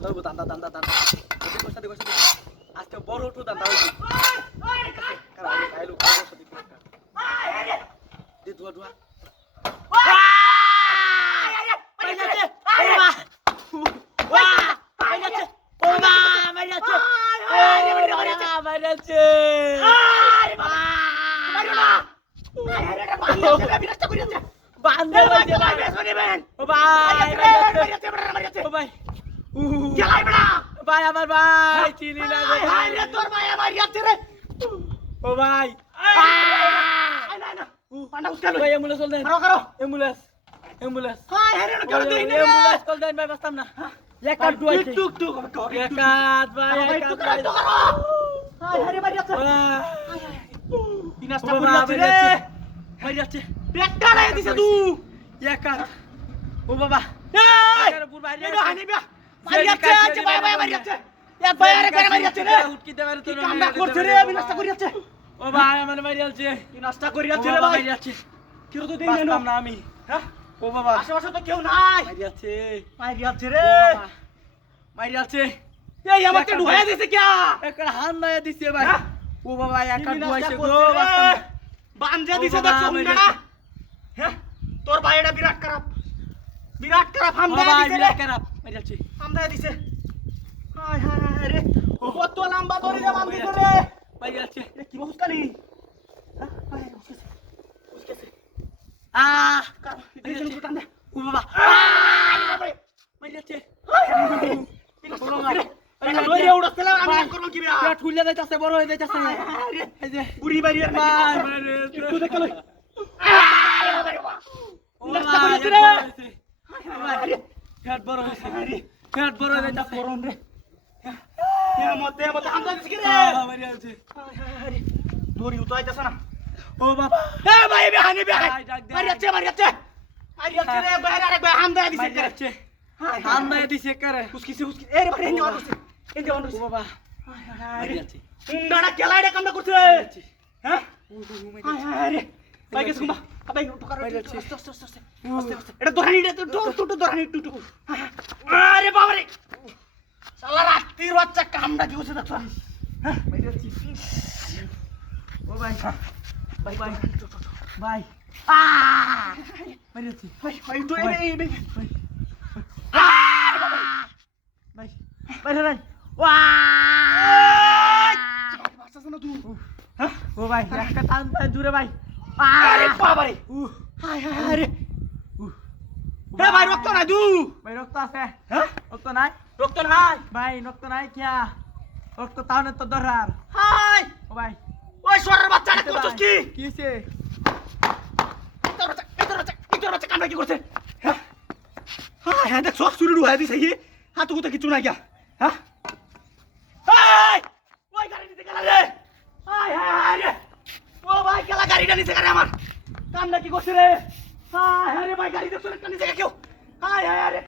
দান্দা হইব দান্দা দান্দা দান্দা দেখো সাথে আজকে বড় একটু দান্দা হইব কারা আইলো কারা সাথে দে দুয়া দুয়া তোর ভাইটা বিরাট খারাপ হামদা দিছে হায় হায় হায় রে কত লম্বা দড়ি রে বান্ধি রে ভাই যাচ্ছে এটা কি মুস্কানি হ্যাঁ ভাই মুস্কাছে এই যে টান দে ও বাবা ভাই যাচ্ছে লই রে উড়াছে না আমি করব কি রে পেট ফুলে যাইতাছে বড় হয়ে যাইতাছে এই যে বুড়ি বাড়ি আর ভাই একটু দেখ লই ও বাবা রে পেট বড় হইছে পেট বড় হয়ে যাইতাছে গরম রে মতে হামদা দিছে রে মারি আছে দড়ি উঠাইতাছ না ও বাবা এ ভাই বেহানি মারি আছে রে বাইরে আরে ভাই হামদা দিছে করে হামদা দিছে করে উসকিছে এ রে ভাই এনে অন ও বাবা মারি আছে উন্ডাড়া কেলাইডা কামটা করছে হ্যাঁ হায় রে ভাই গেছ কুমা ভাই ঠোকার মারি আছে আস্তে এটা দরানিটা তো দরানি টুটু আরে বাবা রে শালা রাত্রির বাচ্চা কামটা কি হচ্ছে দেখছ হ্যাঁ মারি আছে ও ভাই ভাই ভাই ভাই মারি আছে ভাই তো এই ভাই ভাই ভাই রে ওয়া বাচ্চা না তুই হ্যাঁ ও ভাই একটা টান দূরে ভাই আরে বাবা রে হায় হায় রে এ ভাই রক্ত নাই দু ভাই রক্ত আছে হ্যাঁ রক্ত নাই ভাই রক্ত নাই কিয়া রক্ত তাহলে তো দরার হাই ও ভাই ওই সরের বাচ্চাটা করছস কি হইছে তোর বাচ্চা কামড়া কি করছে হ্যাঁ হ্যাঁ দেখ সব শুরু হয়ে দিছে এই হাত কুতা কিছু নাই কিয়া হ্যাঁ হাই ওই গাড়ি নিতে গেল রে হায় হায় রে ও ভাই কেলা গাড়িটা নিতে গেল আমার কামড়া কি করছে রে হায় হায় রে ভাই গাড়ি দেখছ না নিতে কেউ হায় হায় রে